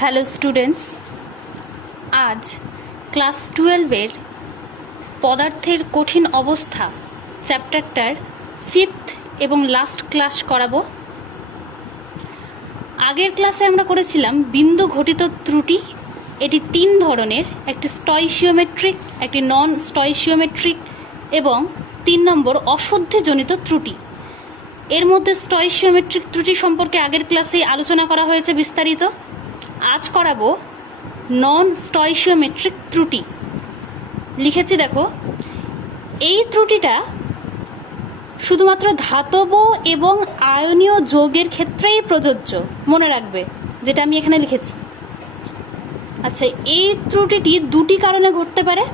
Hello students, আজ class 12-এর পদার্থের কঠিন অবস্থা চ্যাপ্টারটার 5th এবং লাস্ট ক্লাস করাবো। আগের ক্লাসে আমরা করেছিলাম বিন্দু ঘটিত ত্রুটি। এটি 3 ধরনের, একটি স্টয়চিওমেট্রিক, একটি নন স্টয়চিওমেট্রিক এবং 3 নম্বর অশুদ্ধিজনিত ত্রুটি। এর মধ্যে স্টয়চিওমেট্রিক ত্রুটি সম্পর্কে আগের ক্লাসে আলোচনা করা হয়েছে বিস্তারিত। আজ করাবো নন স্টয়চিওমেট্রিক ত্রুটি। লিখেছি দেখো, এই ত্রুটিটা শুধুমাত্র ধাতব এবং আয়নীয় যৌগের ক্ষেত্রেই প্রযোজ্য, মনে রাখবে যেটা আমি এখানে লিখেছি। আচ্ছা, এই ত্রুটিটি দুটি কারণে ঘটতে পারে,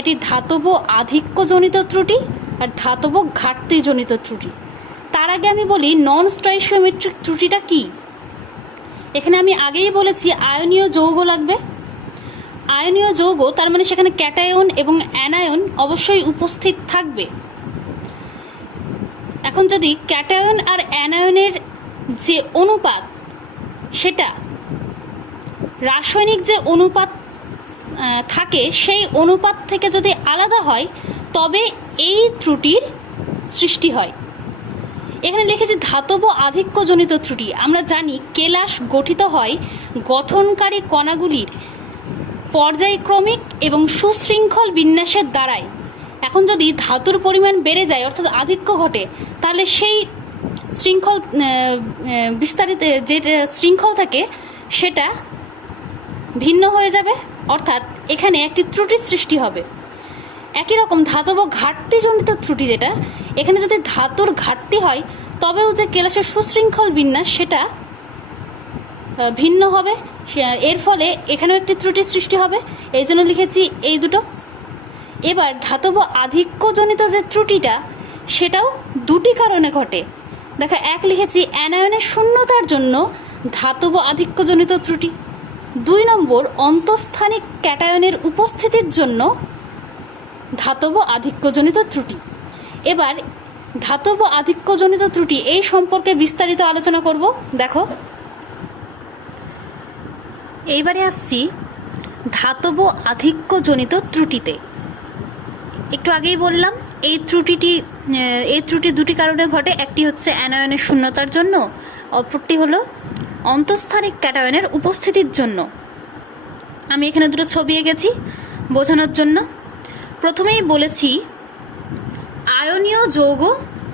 এটি ধাতব আধিক্যজনিত ত্রুটি আর ধাতব ঘাটতিজনিত ত্রুটি। তার আগে আমি বলি নন স্টয়চিওমেট্রিক ত্রুটিটা কি। এখানে আমি আগেই বলেছি আয়নীয় যৌগ লাগবে। আয়নীয় যৌগ তার মানে সেখানে ক্যাটায়ন এবং অ্যানায়ন অবশ্যই উপস্থিত থাকবে। এখন যদি ক্যাটায়ন আর অ্যানায়নের যে অনুপাত, সেটা রাসায়নিক যে অনুপাত থাকে সেই অনুপাত থেকে যদি আলাদা হয় তবে এই ত্রুটির সৃষ্টি হয়। এখানে লিখেছি ধাতব আধিক্যজনিত ত্রুটি। আমরা জানি কেলাস গঠিত হয় গঠনকারী কণাগুলির পর্যায়ক্রমিক এবং সুশৃঙ্খল বিন্যাসের দ্বারাই। এখন যদি ধাতুর পরিমাণ বেড়ে যায় অর্থাৎ আধিক্য ঘটে, তাহলে সেই শৃঙ্খল বিস্তারিত যে শৃঙ্খল থাকে সেটা ভিন্ন হয়ে যাবে, অর্থাৎ এখানে একটি ত্রুটির সৃষ্টি হবে। একই রকম ধাতব ঘাটতিজনিত ত্রুটি, যেটা এখানে যদি ধাতুর ঘাটতি হয় তবেও যে কেলাসের সুশৃঙ্খল বিন্যাস সেটা ভিন্ন হবে, এর ফলে এখানেও একটি ত্রুটির সৃষ্টি হবে। এই জন্য লিখেছি এই দুটো। এবার ধাতব আধিক্যজনিত যে ত্রুটিটা, সেটাও দুটি কারণে ঘটে। দেখা, এক লিখেছি অ্যানায়নের শূন্যতার জন্য ধাতব আধিক্যজনিত ত্রুটি। 2 নম্বর অন্তঃস্থানিক ক্যাটায়নের উপস্থিতির জন্য ধাতব আধিক্যজনিত ত্রুটি। এবার ধাতব আধিক্যজনিত ত্রুটি এই সম্পর্কে বিস্তারিত আলোচনা করব। দেখো, এইবারে আসছি ধাতব আধিক্যজনিত ত্রুটিতে। একটু আগেই বললাম এই ত্রুটি দুটি কারণে ঘটে। একটি হচ্ছে অ্যানায়নের শূন্যতার জন্য, অপরটি হলো অন্তঃস্থানিক ক্যাটায়নের উপস্থিতির জন্য। আমি এখানে দুটো ছবি এঁকেছি বোঝানোর জন্য। প্রথমেই বলেছি আয়নীয় যৌগ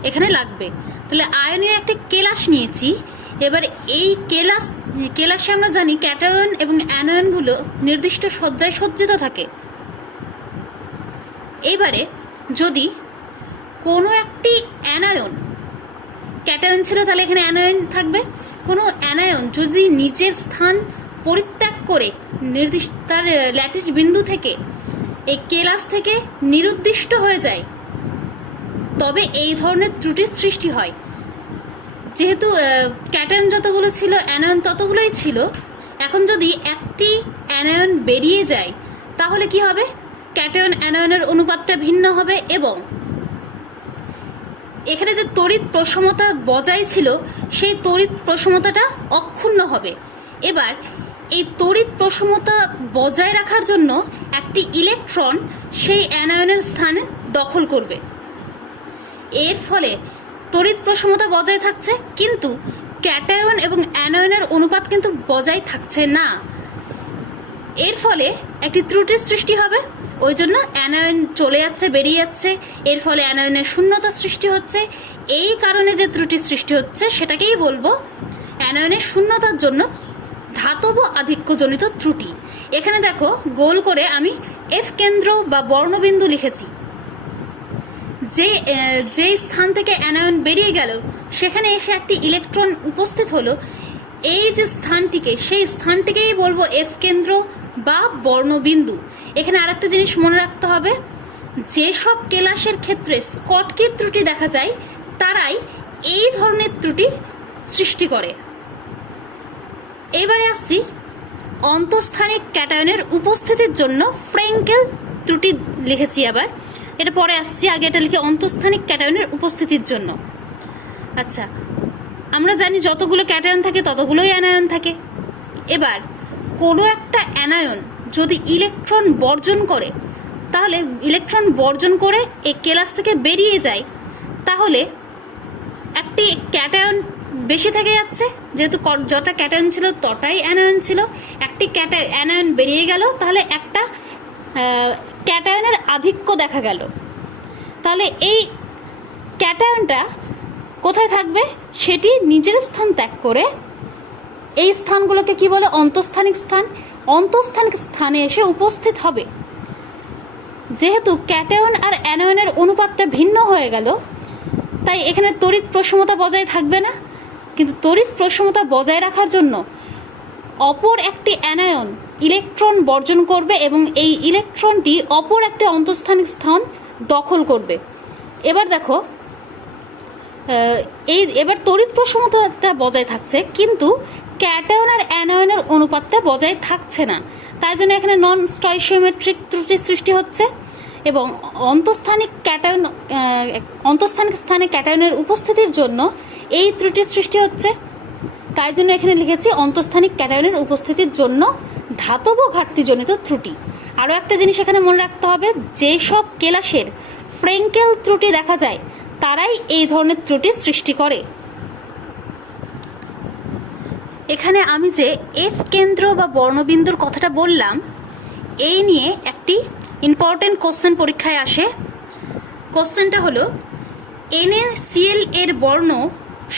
এখানে লাগবে, তাহলে আয়নীয় একটি কেলাস নিয়েছি। এবার এই কেলাসে আমরা জানি ক্যাটায়ন এবং অ্যানায়নগুলো নির্দিষ্ট সজ্জায় সজ্জিত থাকে। এবারে যদি কোনো একটি অ্যানায়ন, ক্যাটায়ন ছিল তাহলে এখানে অ্যানায়ন থাকবে, কোনো অ্যানায়ন যদি নিজের স্থান পরিত্যাগ করে নির্দিষ্ট তার ল্যাটিস বিন্দু থেকে এই কেলাস থেকে নিরুদ্দিষ্ট হয়ে যায়, তবে এই ধরনের ত্রুটির সৃষ্টি হয়। যেহেতু ক্যাটায়ন যতগুলো ছিল অ্যানায়ন ততগুলোই ছিল, এখন যদি একটি অ্যানায়ন বেরিয়ে যায় তাহলে কি হবে, ক্যাটায়ন অ্যানায়নের অনুপাতটা ভিন্ন হবে এবং এখানে যে তড়িৎ প্রশমতা বজায় ছিল সেই তড়িৎ প্রশমতাটা অক্ষুণ্ণ হবে। এবার এই তড়িৎ প্রশমতা বজায় রাখার জন্য একটি ইলেকট্রন সেই অ্যানায়নের স্থান দখল করবে। এর ফলে তড়িৎ প্রশমতা বজায় থাকছে, কিন্তু ক্যাটায়ন এবং অ্যানায়নের অনুপাত কিন্তু বজায় থাকছে না। এর ফলে একটি ত্রুটির সৃষ্টি হবে, ওই জন্য অ্যানায়ন চলে যাচ্ছে, বেরিয়ে যাচ্ছে, এর ফলে অ্যানায়নের শূন্যতা সৃষ্টি হচ্ছে। এই কারণে যে ত্রুটির সৃষ্টি হচ্ছে সেটাকেই বলবো অ্যানায়নের শূন্যতার জন্য ধাতব আধিক্যজনিত ত্রুটি। এখানে দেখো গোল করে আমি এফ কেন্দ্র বা বর্ণবিন্দু লিখেছি। যে স্থান থেকে অ্যানায়ন বেরিয়ে গেল সেখানে এসে একটি ইলেকট্রন উপস্থিত হলো, এই যে স্থানটিকে, সেই স্থানটিকেই বলবো এফ কেন্দ্র বা বর্ণবিন্দু। এখানে আরেকটা জিনিস মনে রাখতে হবে, যেসব কেলাসের ক্ষেত্রে স্কটকি ত্রুটি দেখা যায় তারাই এই ধরনের ত্রুটি সৃষ্টি করে। এবারে আসছি অন্তঃস্থানিক ক্যাটায়নের উপস্থিতির জন্য ফ্রেঙ্কেল ত্রুটি লিখেছি। আবার এটা পরে আসছি, আগে এটা লিখে অন্তঃস্থানিক ক্যাটায়নের উপস্থিতির জন্য। আচ্ছা, আমরা জানি যতগুলো ক্যাটায়ন থাকে ততগুলোই অ্যানায়ন থাকে। এবার কোনো একটা অ্যানায়ন যদি ইলেকট্রন বর্জন করে, তাহলে ইলেকট্রন বর্জন করে এই কেলাস থেকে বেরিয়ে যায়, তাহলে একটি ক্যাটায়ন বেশি থেকে যাচ্ছে, যেহেতু যটা ক্যাটায়ন ছিল তটাই অ্যানায়ন ছিল, একটি অ্যানায়ন বেরিয়ে গেল, তাহলে একটা ক্যাটায়নের আধিক্য দেখা গেল। তাহলে এই ক্যাটায়নটা কোথায় থাকবে? সেটি নিজের স্থান ত্যাগ করে এই স্থানগুলোকে কি বলে? অন্তঃস্থানিক স্থান। অন্তঃস্থানিক স্থানে এসে উপস্থিত হবে। যেহেতু ক্যাটায়ন আর অ্যানায়নের অনুপাতটা ভিন্ন হয়ে গেল, তাই এখানে তড়িৎ প্রশমতা বজায় থাকবে না। কিন্তু তড়িৎ প্রশমতা বজায় রাখার জন্য অপর একটি অ্যানায়ন ইলেকট্রন বর্জন করবে এবং এই ইলেকট্রনটি অপর একটি অন্তঃস্থানিক স্থান দখল করবে। এবার দেখো, এবার তড়িৎ প্রশমতাটা বজায় থাকছে, কিন্তু ক্যাটায়ন আর অ্যানায়নের অনুপাতটা বজায় থাকছে না। তাই জন্য এখানে নন স্টয়চিওমেট্রিক ত্রুটির সৃষ্টি হচ্ছে এবং অন্তঃস্থানিক স্থানে ক্যাটায়নের উপস্থিতির জন্য এই ত্রুটির সৃষ্টি হচ্ছে। তাই জন্য এখানে লিখেছি অন্তঃস্থানিক ক্যাটায়নের উপস্থিতির জন্য ধাতব ঘাটতিজনিত ত্রুটি। আরও একটা জিনিস এখানে মনে রাখতে হবে, যেসব কেলাসের ফ্রেঙ্কেল ত্রুটি দেখা যায় তারাই এই ধরনের ত্রুটির সৃষ্টি করে। এখানে আমি যে এফ কেন্দ্র বা বর্ণবিন্দুর কথাটা বললাম, এই নিয়ে একটি ইম্পর্টেন্ট কোশ্চেন পরীক্ষায় আসে। কোশ্চেনটা হলো, NaCl এর বর্ণ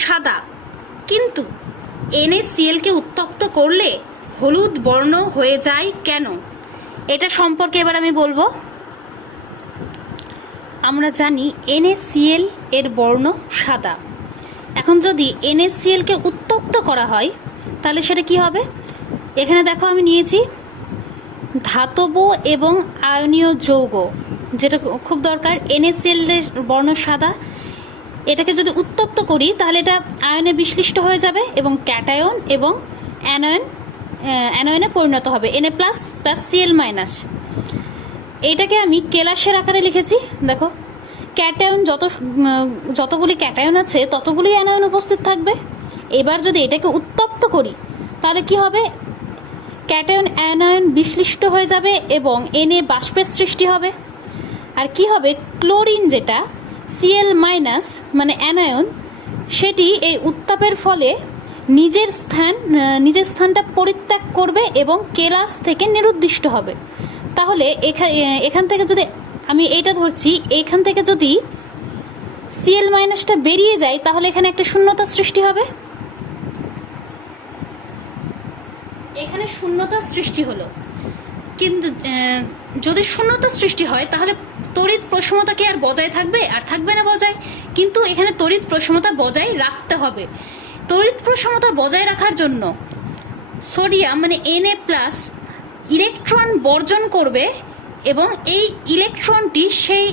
সাদা, কিন্তু NaCl কে উত্তপ্ত করলে হলুদ বর্ণ হয়ে যায় কেন? এটা সম্পর্কে এবার আমি বলবো। আমরা জানি NaCl এর বর্ণ সাদা। এখন যদি NaCl কে উত্তপ্ত করা হয় তাহলে সেটা কি হবে? এখানে দেখো আমি নিয়েছি ধাতব এবং আয়নীয় যৌগ, যেটা খুব দরকার। NaCl এর বর্ণ সাদা, এটাকে যদি উত্তপ্ত করি তাহলে এটা আয়নে বিশ্লিষ্ট হয়ে যাবে এবং ক্যাটায়ন এবং অ্যানায়নে পরিণত হবে, Na plus plus Cl minus. এটাকে আমি কেলাসের আকারে লিখেছি। দেখো, ক্যাটায়ন যতগুলি ক্যাটায়ন আছে ততগুলি অ্যানায়ন উপস্থিত থাকবে। এবার যদি এটাকে উত্তপ্ত করি তাহলে কি হবে? ক্যাটায়ন অ্যানায়ন বিশ্লিষ্ট হয়ে যাবে এবং Na বাষ্পের সৃষ্টি হবে। আর কি হবে? ক্লোরিন, যেটা Cl মাইনাস মানে অ্যানায়ন, সেটি এই উত্তাপের ফলে নিজের স্থানটা পরিত্যাগ করবে এবং কেলাস থেকে নিরুদ্দিষ্ট হবে। তাহলে এখান থেকে যদি আমি এইটা ধরছি, এইখান থেকে যদি Cl মাইনাসটা বেরিয়ে যায় তাহলে এখানে একটা শূন্যতার সৃষ্টি হবে। এখানে শূন্যতার সৃষ্টি হলো, কিন্তু যদি শূন্যতার সৃষ্টি হয় তাহলে তড়িৎ প্রশমতা কি আর বজায় থাকবে? আর থাকবে না বজায়। কিন্তু এখানে তড়িৎ প্রশমতা বজায় রাখতে হবে। তড়িৎ প্রশমতা বজায় রাখার জন্য সোডিয়াম মানে Na প্লাস ইলেকট্রন বর্জন করবে এবং এই ইলেকট্রনটি সেই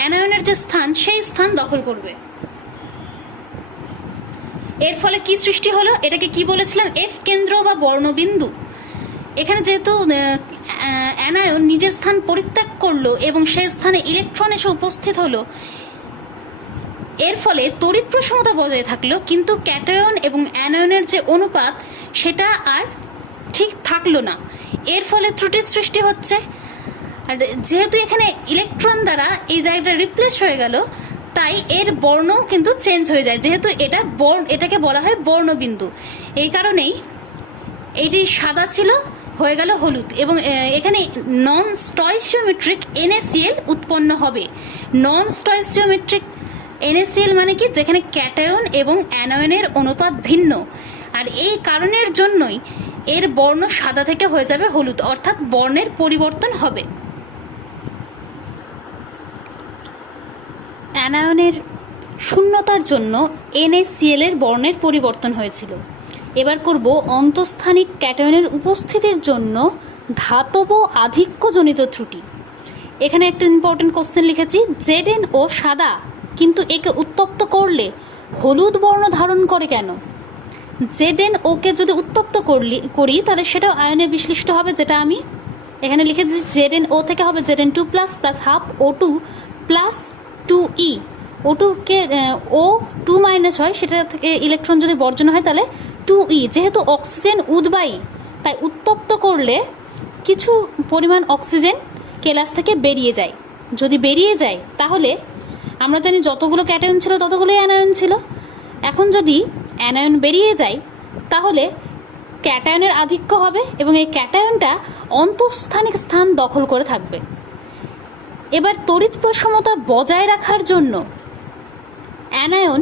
অ্যানায়নের যে স্থান, সেই স্থান দখল করবে। এর ফলে কি সৃষ্টি হলো? এটাকে কি বলেছিলাম? এফ কেন্দ্র বা বর্ণবিন্দু। এখানে যেহেতু অ্যানায়ন নিজের স্থান পরিত্যাগ করলো এবং সেই স্থানে ইলেকট্রন এসে উপস্থিত হলো, এর ফলে তড়িৎ প্রশমতা বজায় থাকলো, কিন্তু ক্যাটায়ন এবং অ্যানায়নের যে অনুপাত সেটা আর ঠিক থাকলো না। এর ফলে ত্রুটির সৃষ্টি হচ্ছে। আর যেহেতু এখানে ইলেকট্রন দ্বারা এই জায়গাটা রিপ্লেস হয়ে গেল, তাই এর বর্ণ কিন্তু চেঞ্জ হয়ে যায়। যেহেতু এটাকে বলা হয় বর্ণবিন্দু, এই কারণেই এটি সাদা ছিল, হয়ে গেল হলুদ। এবং এখানে নন স্টয়চিওমেট্রিক NaCl উৎপন্ন হবে। নন স্টয়চিওমেট্রিক NaCl মানে কি? যেখানে ক্যাটায়ন এবং অ্যানায়নের অনুপাত ভিন্ন। আর এই কারণের জন্যই এর বর্ণ সাদা থেকে হয়ে যাবে হলুদ, অর্থাৎ বর্ণের পরিবর্তন হবে। অ্যানায়নের শূন্যতার জন্য NaCl এর বর্ণের পরিবর্তন হয়েছিল। এবার করব অন্তঃস্থানিক ক্যাটায়নের উপস্থিতির জন্য ধাতব আধিক্যজনিত ত্রুটি। এখানে একটা ইম্পর্টেন্ট কোশ্চেন লিখেছি, ZnO সাদা, কিন্তু একে উত্তপ্ত করলে হলুদ বর্ণ ধারণ করে কেন? ZnO কে যদি উত্তপ্ত করি তাহলে সেটাও আয়নে বিশ্লিষ্ট হবে, যেটা আমি এখানে লিখেছি। ZnO থেকে হবে Zn2 plus plus half O2 plus 2E। O2 কে O2 মাইনাস হয়, সেটা থেকে ইলেকট্রন যদি বর্জন হয় তাহলে 2E। যেহেতু অক্সিজেন উদ্বায়ী তাই উত্তপ্ত করলে কিছু পরিমাণ অক্সিজেন কেলাস থেকে বেরিয়ে যায়। যদি বেরিয়ে যায় তাহলে আমরা জানি যতগুলো ক্যাটায়ন ছিল ততগুলোই অ্যানায়ন ছিল। এখন যদি অ্যানায়ন বেরিয়ে যায় তাহলে ক্যাটায়নের আধিক্য হবে এবং এই ক্যাটায়নটা অন্তঃস্থানিক স্থান দখল করে থাকবে। এবার তড়িৎ প্রশমতা বজায় রাখার জন্য অ্যানায়ন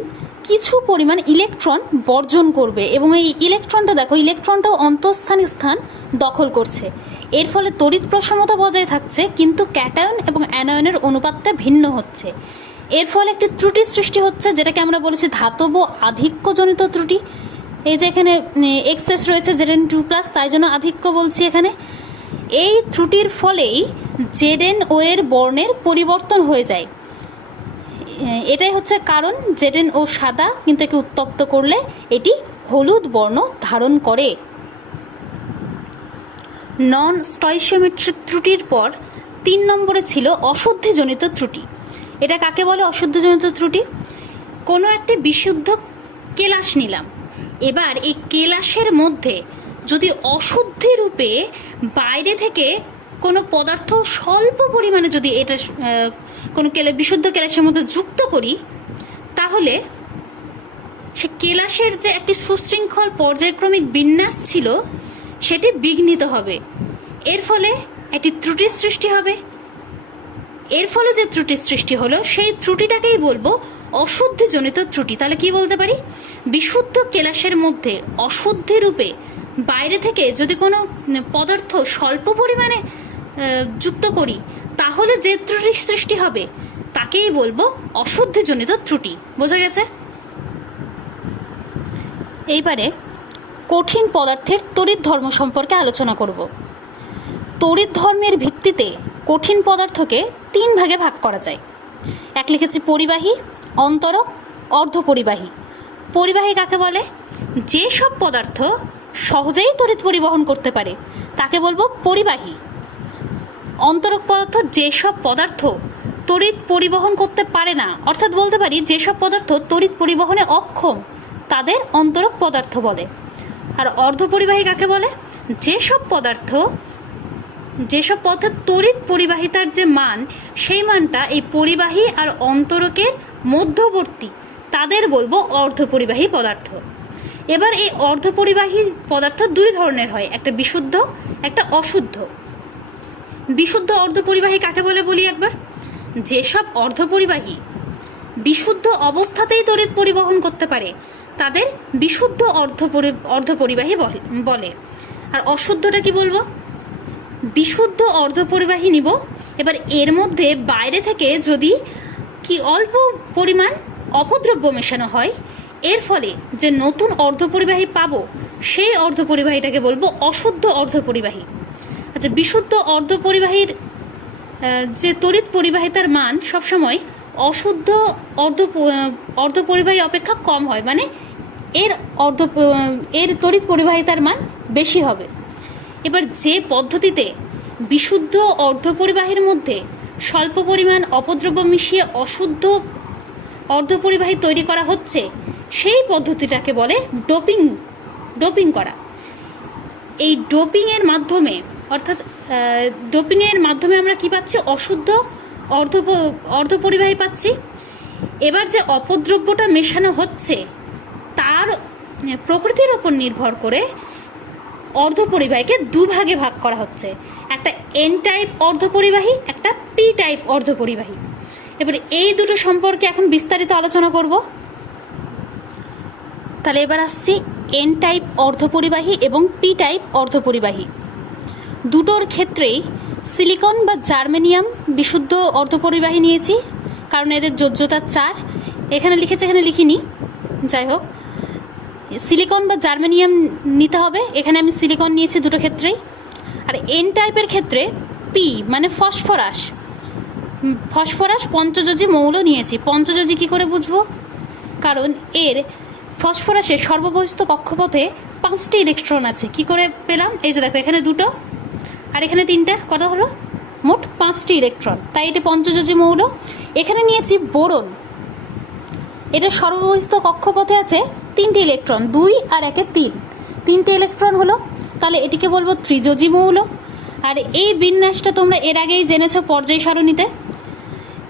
কিছু পরিমাণ ইলেকট্রন বর্জন করবে এবং এই ইলেকট্রনটা দেখো, ইলেকট্রনটাও অন্তঃস্থানিক স্থান দখল করছে। এর ফলে তড়িৎ প্রশমতা বজায় থাকছে, কিন্তু ক্যাটায়ন এবং অ্যানায়নের অনুপাতটা ভিন্ন হচ্ছে। এর ফলে একটি ত্রুটির সৃষ্টি হচ্ছে, যেটাকে আমরা বলেছি ধাতব আধিক্যজনিত ত্রুটি। এই যে এখানে এক্সেস রয়েছে Zn2+, তাই জন্য আধিক্য বলছি এখানে। এই ত্রুটির ফলেই ZnO এর বর্ণের পরিবর্তন হয়ে যায়। এটাই হচ্ছে কারণ। ZnO সাদা, কিন্তু একে উত্তপ্ত করলে এটি হলুদ বর্ণ ধারণ করে। নন স্টয়চিওমেট্রিক ত্রুটির পর 3 নম্বরে ছিল অশুদ্ধিজনিত ত্রুটি। এটা কাকে বলে অশুদ্ধিজনিত ত্রুটি? কোনো একটি বিশুদ্ধ কেলাস নিলাম, এবার এই কেলাসের মধ্যে যদি অশুদ্ধি রূপে বাইরে থেকে কোনো পদার্থ স্বল্প পরিমাণে যদি এটা কোনো বিশুদ্ধ কেলাসের মধ্যে যুক্ত করি, তাহলে সে কেলাসের যে একটি সুশৃঙ্খল পর্যায়ক্রমিক বিন্যাস ছিল সেটি বিঘ্নিত হবে। এর ফলে একটি ত্রুটির সৃষ্টি হবে। এর ফলে যে ত্রুটির সৃষ্টি হলো সেই ত্রুটিটাকেই বলবো অশুদ্ধিজনিত ত্রুটি। তাহলে কি বলতে পারি? বিশুদ্ধ কেলাসের মধ্যে অশুদ্ধি রূপে বাইরে থেকে যদি কোনো পদার্থ স্বল্প পরিমাণে যুক্ত করি, তাহলে যে ত্রুটির সৃষ্টি হবে তাকেই বলবো অশুদ্ধিজনিত ত্রুটি। বোঝা গেছে? এইবারে কঠিন পদার্থের তড়িৎ ধর্ম সম্পর্কে আলোচনা করব। তড়িৎ ধর্মের ভিত্তিতে কঠিন পদার্থকে 3 ভাগে ভাগ করা যায়। এক লিখেছি পরিবাহী, অন্তরক, অর্ধপরিবাহী। পরিবাহী কাকে বলে? যে সব পদার্থ সহজেই তড়িৎ পরিবহন করতে পারে তাকে বলবো পরিবাহী। অন্তরক পদার্থ যেসব পদার্থ তড়িৎ পরিবহন করতে পারে না, অর্থাৎ বলতে পারি যেসব পদার্থ তড়িৎ পরিবহনে অক্ষম, তাদের অন্তরক পদার্থ বলে। আর অর্ধপরিবাহী কাকে বলে? যেসব পদার্থ তড়িৎ পরিবাহিতার যে মান, সেই মানটা এই পরিবাহী আর অন্তরকের মধ্যবর্তী, তাদের বলবো অর্ধপরিবাহী পদার্থ। এবার এই অর্ধপরিবাহী পদার্থ 2 ধরনের হয়, একটা বিশুদ্ধ, একটা অশুদ্ধ। বিশুদ্ধ অর্ধপরিবাহী কাকে বলে বলি একবার। যেসব অর্ধপরিবাহী বিশুদ্ধ অবস্থাতেই তড়িৎ পরিবহন করতে পারে তাদের বিশুদ্ধ অর্ধপরিবাহী বলে। আর অশুদ্ধটা কি বলবো? বিশুদ্ধ অর্ধপরিবাহী নিব, এবার এর মধ্যে বাইরে থেকে যদি কি অল্প পরিমাণ অপদ্রব্য মেশানো হয়, এর ফলে যে নতুন অর্ধপরিবাহী পাবো সেই অর্ধপরিবাহীটাকে বলবো অশুদ্ধ অর্ধপরিবাহী। আচ্ছা, বিশুদ্ধ অর্ধপরিবাহীর যে তড়িৎ পরিবাহিতার মান সবসময় অশুদ্ধ অর্ধপরিবাহী অপেক্ষা কম হয়, মানে এর তড়িৎ পরিবাহিতার মান বেশি হবে। এবার যে পদ্ধতিতে বিশুদ্ধ অর্ধপরিবাহীর মধ্যে স্বল্প পরিমাণ অপদ্রব্য মিশিয়ে অশুদ্ধ অর্ধপরিবাহী তৈরি করা হচ্ছে, সেই পদ্ধতিটাকে বলে ডোপিং করা। এই ডোপিংয়ের মাধ্যমে, অর্থাৎ ডোপিংয়ের মাধ্যমে আমরা কি পাচ্ছি? অশুদ্ধ অর্ধপরিবাহী পাচ্ছি। এবার যে অপদ্রব্যটা মেশানো হচ্ছে তার প্রকৃতির ওপর নির্ভর করে অর্ধপরিবাহীকে 2 ভাগে ভাগ করা হচ্ছে, একটা এন টাইপ অর্ধপরিবাহী, একটা পি টাইপ অর্ধপরিবাহী। এবার এই দুটো সম্পর্কে এখন বিস্তারিত আলোচনা করব। তাহলে এবার আসছি এন টাইপ অর্ধপরিবাহী এবং পি টাইপ অর্ধপরিবাহী। দুটোর ক্ষেত্রেই সিলিকন বা জার্মেনিয়াম বিশুদ্ধ অর্ধপরিবাহী নিয়েছি, কারণ এদের যোজ্যতা 4। এখানে লিখেছে, এখানে লিখিনি, যাই হোক সিলিকন বা জার্মেনিয়াম নিতে হবে। এখানে আমি সিলিকন নিয়েছি দুটো ক্ষেত্রেই। আর এন টাইপের ক্ষেত্রে পি মানে ফসফরাস পঞ্চযোজী মৌল নিয়েছি। পঞ্চযোজী কি করে বুঝবো? কারণ এর ফসফরাসের সর্ববহিস্থ কক্ষপথে 5টি ইলেকট্রন আছে। কি করে পেলাম? এই যে দেখো, এখানে 2টো আর এখানে 3টে, কত হলো? মোট 5টি ইলেকট্রন, তাই এটা পঞ্চযোজী মৌল। এখানে নিয়েছি বোরন, এটা সর্ববহিস্থ কক্ষপথে আছে 3টি ইলেকট্রন, 2 আর 1-এ 3, 3টে ইলেকট্রন হলো। তাহলে এটিকে বলবো ত্রিযোজী মৌল। আর এই বিন্যাসটা তোমরা এর আগেই জেনেছো পর্যায় সারণীতে।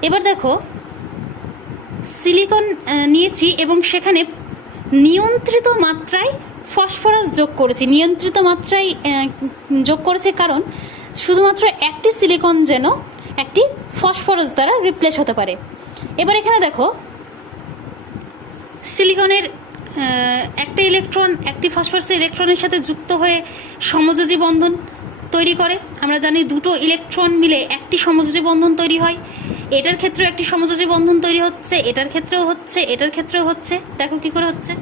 এবার দেখো সিলিকন নিয়েছি এবং সেখানে নিয়ন্ত্রিত মাত্রায় ফসফরাস যোগ করেছি। নিয়ন্ত্রিত মাত্রায় যোগ করেছি কারণ শুধুমাত্র একটি সিলিকন যেন একটি ফসফরাস দ্বারা রিপ্লেস হতে পারে। এবার এখানে দেখো সিলিকনের একটা ইলেকট্রন একটি ফসফরাসের ইলেকট্রনের সাথে যুক্ত হয়ে সমযোজী বন্ধন তৈরি করে। আমরা জানি দুটো ইলেকট্রন মিলে একটি সমযোজী বন্ধন তৈরি হয়। এটার ক্ষেত্রেও একটি সমযোজী বন্ধন তৈরি হচ্ছে, এটার ক্ষেত্রেও হচ্ছে, এটার ক্ষেত্রেও হচ্ছে। দেখো কি করে হচ্ছে।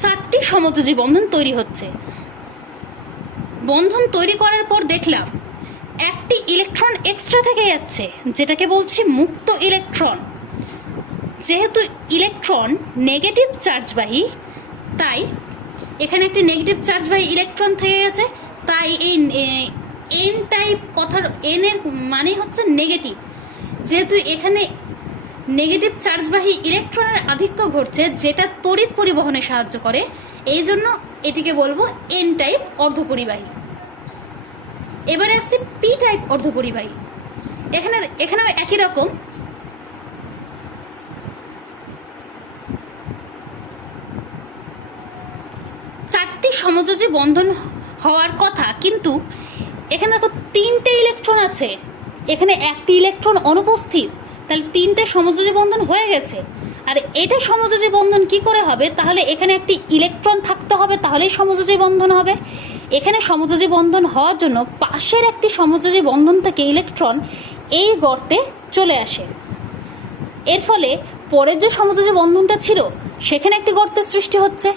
চারটি সমযোজী বন্ধন তৈরি হচ্ছে। বন্ধন তৈরি করার পর দেখলাম একটি ইলেকট্রন এক্সট্রা থেকে যাচ্ছে, যেটাকে বলছি মুক্ত ইলেকট্রন। যেহেতু ইলেকট্রন নেগেটিভ চার্জবাহী, তাই এখানে একটি নেগেটিভ চার্জবাহী ইলেকট্রন থেকে গেছে। তাই এই এন টাইপ কথার এন এর মানে হচ্ছে নেগেটিভ। যেহেতু এখানে নেগেটিভ চার্জবাহী ইলেকট্রনের আধিক্য ঘটছে, যেটা তড়িৎ পরিবহনে সাহায্য করে, এই জন্য এটিকে বলবো এন টাইপ অর্ধপরিবাহী। এবারে আসছে পি টাইপ অর্ধপরিবাহী। এখানেও একই রকম। চারটি সমযোজী বন্ধন হওয়ার কথা, কিন্তু এখানে দেখো তিনটে ইলেকট্রন আছে, এখানে একটি ইলেকট্রন অনুপস্থিত। তাহলে তিনটে সমযোজী বন্ধন হয়ে গেছে। আর এটা সমযোজী বন্ধন কি করে হবে? তাহলে এখানে একটি ইলেকট্রন থাকতে হবে, তাহলেই সমযোজী বন্ধন হবে। এখানে সমযোজী বন্ধন হওয়ার জন্য পাশের একটি সমযোজী বন্ধন থেকে ইলেকট্রন এই গর্তে চলে আসে। এর ফলে পরের যে সমযোজী বন্ধনটা ছিল সেখানে একটি গর্তের সৃষ্টি হচ্ছে।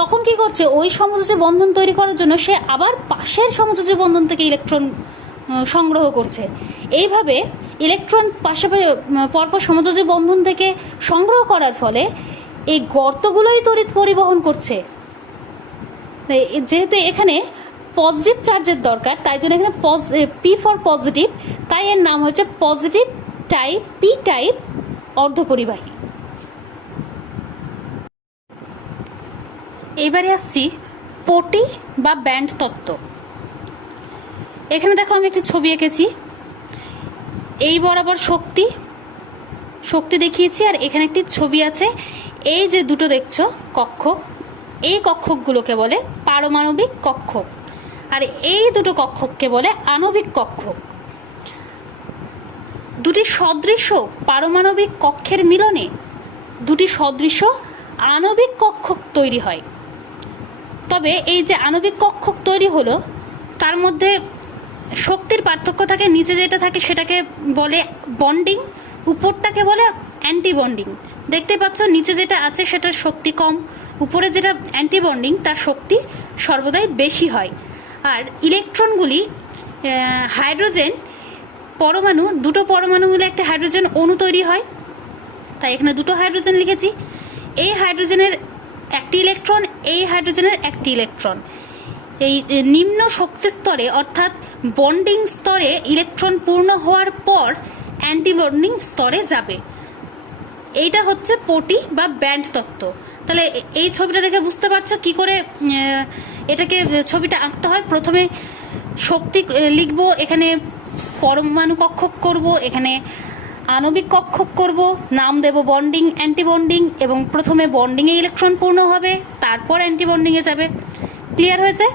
তখন কি করছে? ওই সমযোজী বন্ধন তৈরি করার জন্য সে আবার পাশের সমযোজী বন্ধন থেকে ইলেকট্রন সংগ্রহ করছে। এইভাবে ইলেকট্রন পাশে পরপর সমযোজী বন্ধন থেকে সংগ্রহ করার ফলে এই গর্তগুলোই তড়িৎ পরিবহন করছে। যেহেতু এখানে পজিটিভ চার্জের দরকার, তাই জন্য এখানে পি ফর পজিটিভ, তাই এর নাম হচ্ছে পজিটিভ টাইপ পি টাইপ অর্ধপরিবাহী। এইবারে আসছি পটি বা ব্যান্ড তত্ত্ব। এখানে দেখো আমি একটি ছবি এঁকেছি। এই বরাবর শক্তি দেখিয়েছি, আর এখানে একটি ছবি আছে। এই যে দুটো দেখছো কক্ষ, এই কক্ষকগুলোকে বলে পারমাণবিক কক্ষক, আর এই দুটো কক্ষককে বলে আণবিক কক্ষক। দুটি সদৃশ পারমাণবিক কক্ষের মিলনে দুটি সদৃশ আণবিক কক্ষক তৈরি হয়। তবে এই যে আণবিক কক্ষক তৈরি হলো, তার মধ্যে শক্তির পার্থক্য থাকে। নিচে যেটা থাকে সেটাকে বলে বন্ডিং, উপরটাকে বলে অ্যান্টি বন্ডিং। দেখতে পাচ্ছ নিচে যেটা আছে সেটার শক্তি কম, উপরে যেটা অ্যান্টি বন্ডিং তার শক্তি সর্বদাই বেশি হয়। আর ইলেকট্রনগুলি হাইড্রোজেন পরমাণু, দুটো পরমাণু মিলে একটা হাইড্রোজেন অণু তৈরি হয়। তাই এখানে দুটো হাইড্রোজেন লিখেছি। এই হাইড্রোজেনের একটি ইলেকট্রন, এই হাইড্রোজেনের একটি ইলেকট্রন। এই নিম্ন শক্তি স্তরে অর্থাৎ বন্ডিং স্তরে ইলেকট্রন পূর্ণ হওয়ার পর অ্যান্টি বন্ডিং স্তরে যাবে। এইটা হচ্ছে পটি বা ব্যান্ড তত্ত্ব। তাহলে এই ছবিটা দেখে বুঝতে পারছো কি করে এটাকে ছবিটা আঁকতে হয়। প্রথমে শক্তি লিখব, এখানে পরমাণু কক্ষক করব, এখানে আণবিক কক্ষক করব, নাম দেব বন্ডিং অ্যান্টি বন্ডিং, এবং প্রথমে বন্ডিংয়ে ইলেকট্রন পূর্ণ হবে, তারপর অ্যান্টি বন্ডিংয়ে যাবে। ক্লিয়ার হয়েছে?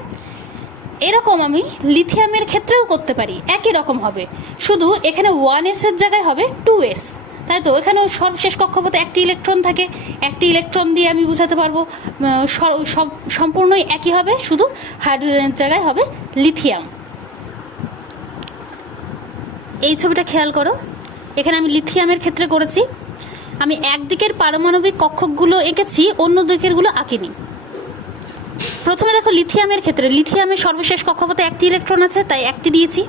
এরকম আমি লিথিয়ামের ক্ষেত্রেও করতে পারি, একই রকম হবে, শুধু এখানে 1s এর জায়গায় হবে 2s। তাই তো এখানেও সর্বশেষ কক্ষপথে একটি ইলেকট্রন থাকে, একটি ইলেকট্রন দিয়ে আমি বোঝাতে পারবো। সব সম্পূর্ণই একই হবে, শুধু হাইড্রোজেনের জায়গায় হবে লিথিয়াম। এই ছবিটা খেয়াল করো, এখানে আমি লিথিয়ামের ক্ষেত্রে করেছি। আমি একদিকের পারমাণবিক কক্ষকগুলো এঁকেছি, অন্য দিকেরগুলো আঁকিনি। প্রথমে দেখো লিথিয়ামের ক্ষেত্রে, লিথিয়ামের সর্বশেষ কক্ষপথে একটি ইলেকট্রন আছে, তাই একটি দিয়েছি।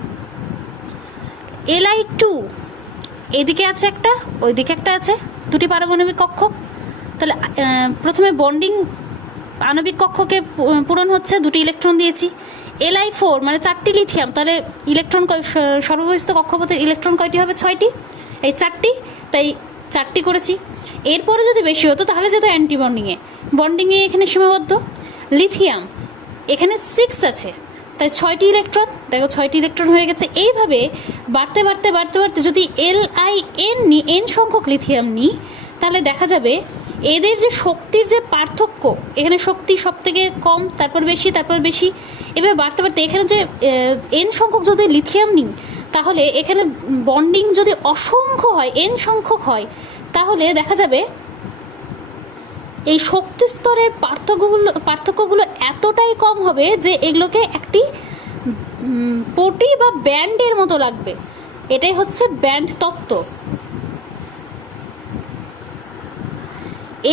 Li2 এদিকে আছে একটা, ওইদিকে একটা আছে, দুটি পারমাণবিক কক্ষক। তাহলে প্রথমে বন্ডিং আণবিক কক্ষকে পূরণ হচ্ছে, দুটি ইলেকট্রন দিয়েছি। Li4 মানে 4টি লিথিয়াম, তাহলে ইলেকট্রন সর্ববহিস্থ কক্ষপথের ইলেকট্রন কয়টি হবে? 6টি। এই 4টি, তাই 4টি করেছি। এরপরে যদি বেশি হতো তাহলে যেত অ্যান্টি বন্ডিংয়ে এখানে সীমাবদ্ধ। লিথিয়াম এখানে 6 আছে, তাই 6টি ইলেকট্রন, দেখো 6টি ইলেকট্রন হয়ে গেছে। এইভাবে বাড়তে বাড়তে বাড়তে বাড়তে যদি Li n সংখ্যক লিথিয়াম নিই, তাহলে দেখা যাবে এদের যে শক্তির যে পার্থক্য, এখানে শক্তি সব থেকে কম, তারপর বেশি, তারপর বেশি, এভাবে বাড়তে বাড়তে এখানে যে n সংখ্যক যদি লিথিয়াম নিই, তাহলে এখানে বন্ডিং যদি অসংখ্য হয়, n সংখ্যক হয়, তাহলে দেখা যাবে এই শক্তি স্তরের পার্থক্যগুলো এতটাই কম হবে যে এগুলোকে একটি পটি বা ব্যান্ডের মতো লাগবে। এটাই হচ্ছে ব্যান্ড তত্ত্ব।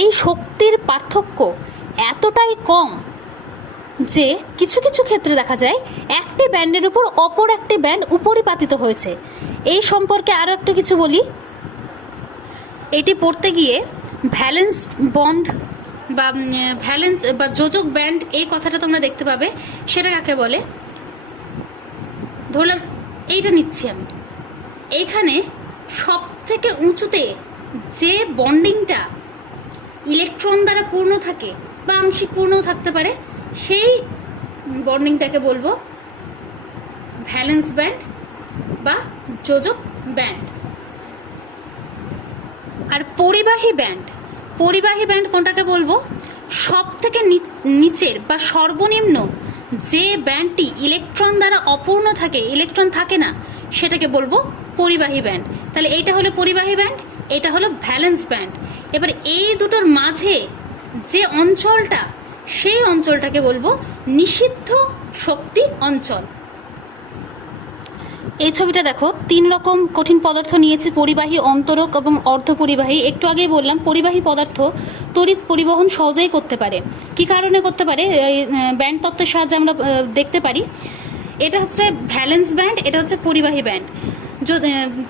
এই শক্তির পার্থক্য এতটাই কম যে কিছু কিছু ক্ষেত্রে দেখা যায় একটি ব্যান্ডের উপর অপর একটি ব্যান্ড উপরিপাতিত হয়েছে। এই সম্পর্কে আরও একটু কিছু বলি। এটি পড়তে গিয়ে ভ্যালেন্স বন্ড বা ভ্যালেন্স বা যোজক ব্যান্ড, এই কথাটা তোমরা দেখতে পাবে। সেটা কাকে বলে? ধরলাম এইটা নিচ্ছি আমি, এইখানে সব থেকে উঁচুতে যে বন্ডিংটা ইলেকট্রন দ্বারা পূর্ণ থাকে বা আংশিক পূর্ণও থাকতে পারে, সেই বন্ডিংটাকে বলবো ভ্যালেন্স ব্যান্ড বা যোজক ব্যান্ড। আর পরিবাহী ব্যান্ড কোনটাকে বলবো? সব থেকে নিচের বা সর্বনিম্ন যে ব্যান্ডটি ইলেকট্রন দ্বারা অপূর্ণ থাকে, ইলেকট্রন থাকে না, সেটাকে বলবো পরিবাহী ব্যান্ড। তাহলে এইটা হলো পরিবাহী ব্যান্ড, এটা হলো ভ্যালেন্স ব্যান্ড। এবার এই দুটোর মাঝে যে অঞ্চলটা, সেই অঞ্চলটাকে বলবো নিষিদ্ধ শক্তি অঞ্চল। এই ছবিটা দেখো, 3 রকম কঠিন পদার্থ নিয়েছে, পরিবাহী, অন্তরক এবং অর্ধপরিবাহী। একটু আগেই বললাম পরিবাহী পদার্থ তড়িৎ পরিবহন সহজেই করতে পারে। কি কারণে করতে পারে? ব্যান্ড তত্ত্বের সাহায্যে আমরা দেখতে পারি। এটা হচ্ছে ভ্যালেন্স ব্যান্ড, এটা হচ্ছে পরিবাহী ব্যান্ড।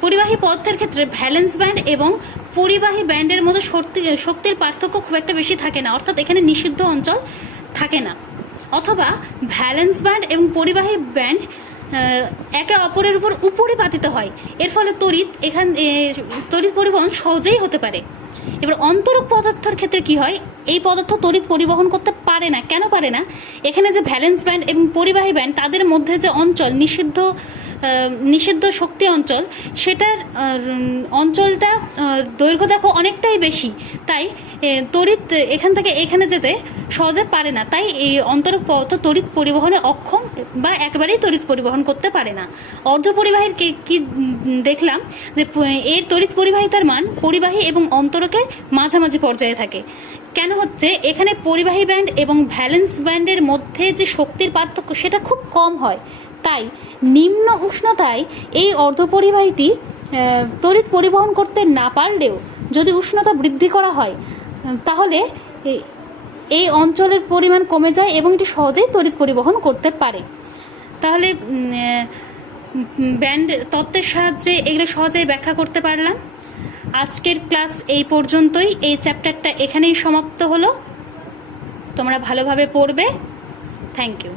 পরিবাহী পদার্থের ক্ষেত্রে ভ্যালেন্স ব্যান্ড এবং পরিবাহী ব্যান্ডের মধ্যে শক্তির পার্থক্য খুব একটা বেশি থাকে না, অর্থাৎ এখানে নিষিদ্ধ অঞ্চল থাকে না। অথবা ভ্যালেন্স ব্যান্ড এবং পরিবাহী ব্যান্ড একে অপরের উপর উপরিপাতিত হয়, এর ফলে তড়িৎ পরিবহন সহজেই হতে পারে। এবার অন্তরক পদার্থের ক্ষেত্রে কি হয়? এই পদার্থ তড়িৎ পরিবহন করতে পারে না। কেন পারে না? এখানে যে ভ্যালেন্স ব্যান্ড এবং পরিবাহী ব্যান্ড, তাদের মধ্যে যে অঞ্চল নিষিদ্ধ শক্তি অঞ্চল, সেটার অঞ্চলটা দৈর্ঘ্য দেখো অনেকটাই বেশি, তাই তড়িৎ এখান থেকে এখানে যেতে সহজে পারে না। তাই এই অন্তরক পদার্থ তড়িৎ পরিবহনে অক্ষম বা একেবারেই তড়িৎ পরিবহন করতে পারে না। অর্ধপরিবাহীর কি দেখলাম যে এর তড়িৎ পরিবাহিতার মান পরিবাহী এবং অন্তরকের মাঝামাঝি পর্যায়ে থাকে। কেন হচ্ছে? এখানে পরিবাহী ব্যান্ড এবং ভ্যালেন্স ব্যান্ডের মধ্যে যে শক্তির পার্থক্য, সেটা খুব কম হয়। তাই নিম্ন উষ্ণতায় এই অর্ধপরিবাহীটি তড়িৎ পরিবহন করতে না পারলেও যদি উষ্ণতা বৃদ্ধি করা হয়, তাহলে এই অঞ্চলের পরিমাণ কমে যায় এবং এটি সহজেই তড়িৎ পরিবহন করতে পারে। তাহলে ব্যান্ড তত্ত্বের সাহায্যে এগুলো সহজেই ব্যাখ্যা করতে পারলাম। আজকের ক্লাস এই পর্যন্তই। এই চ্যাপ্টারটা এখানেই সমাপ্ত হলো। তোমরা ভালোভাবে পড়বে। Thank you.